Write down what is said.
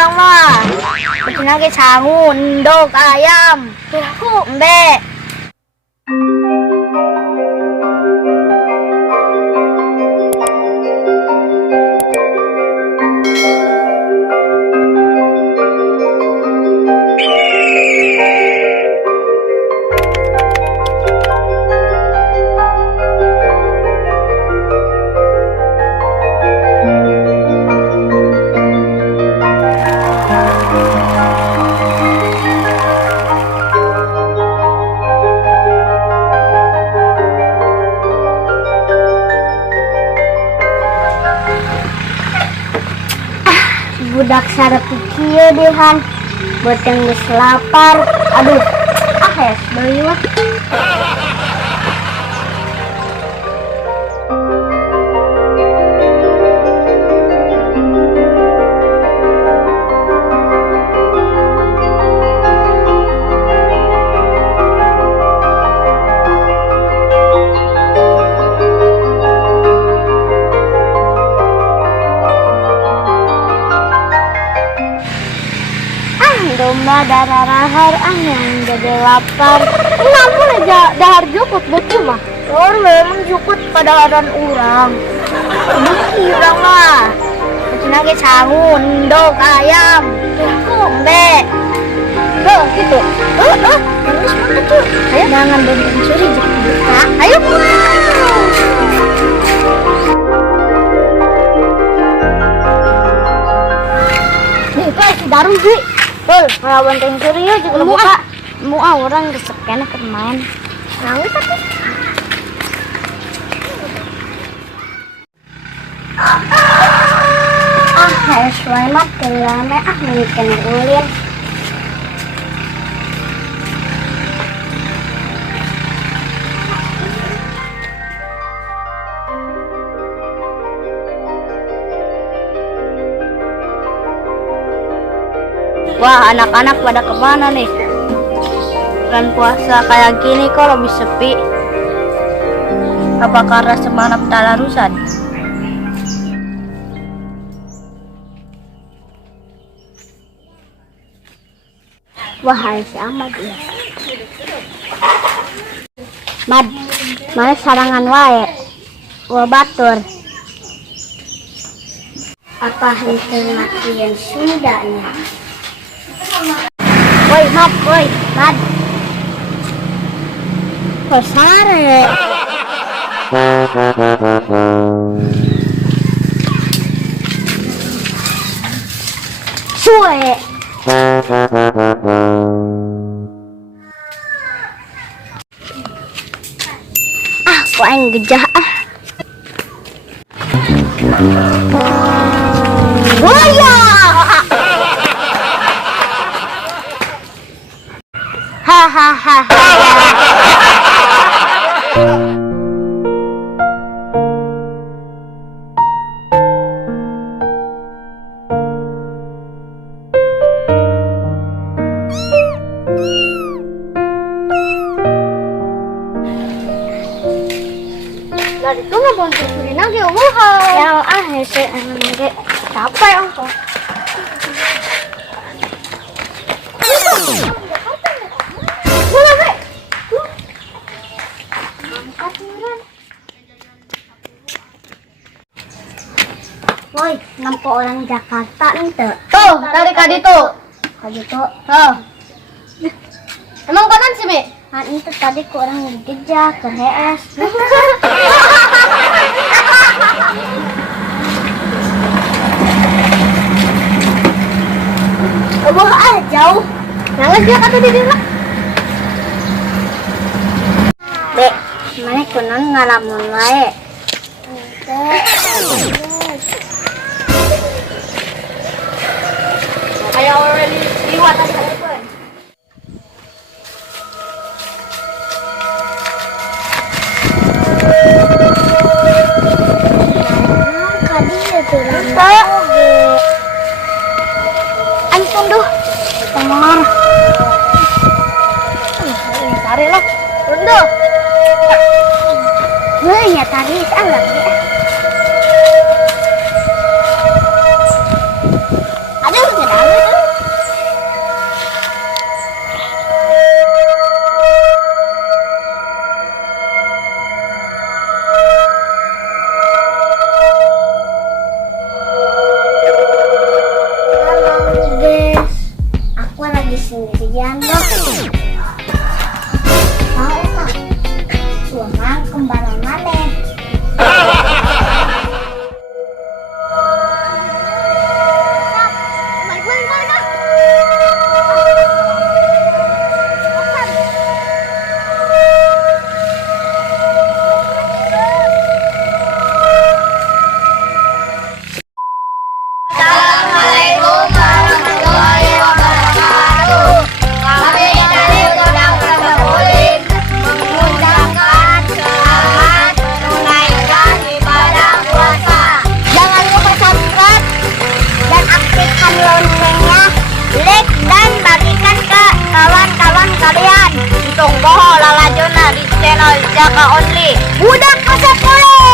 urang mah. Cenah ge sangu, endog, ayam, tuku, embe. Budak sarepik kieu dehan beuteung geus lapar. Aduh, es deui mah. Domba darah-rahar yang jadi lapar. Namun aja dahar jukut betul mah. Memang jukut pada hadan urang. Beki urang mah. Cenah ge sangu, endog, ayam, tuku, embe. Tuh gitu. Terus mah tuh. Ayo jangan mencuri buka. Ayo. Nih, kok si Daru sih? Ngelawan pencuri ya juga buka. Mua orang resep kena main. Nangis tapi. Selamat kelame milikan ulin. Wah, anak-anak pada kemana nih? Bulan puasa kayak gini kok lebih sepi. Apa karena semalam talarusan? Wah, si Ahmad ya. Mad, mana sarangan wae? Wah batur. Apa henteu makian Sundanya? Woi, Mad. Pasare. Suwe. Kok yang gejah Waya. Hahaha. Dari itu nggak bantu suri lagi umuhan. Ya hese nanti capek aku. Woi, nampak orang Jakarta ente. Tuh, dari kadi tuh. Kadi tuh. Tuh. Emang kanan sih, Mi? Nah, itu tadi ku orang ngejejak ke HS. Jauh. Nangis dia kata di dia. Dek, mana kunon ngalamun wae. I already liwat ang telepon. Kadinya tuh. Antung duh. Temar. Cari lah. Runduh. Ya tadi salah ya. Ada udah Aku lagi sendirian loh. Mau tak? Curang kembaran mana? Assalamualaikum warahmatullahi wabarakatuh. Kami dari Gudang Pramuling mengucapkan selamat menunaikan ibadah puasa. Jangan lupa subscribe dan aktifkan loncengnya, like dan bagikan ke kawan-kawan kalian. Tunggu lalajuna di channel Jaka Only. Budak Kasep Pule.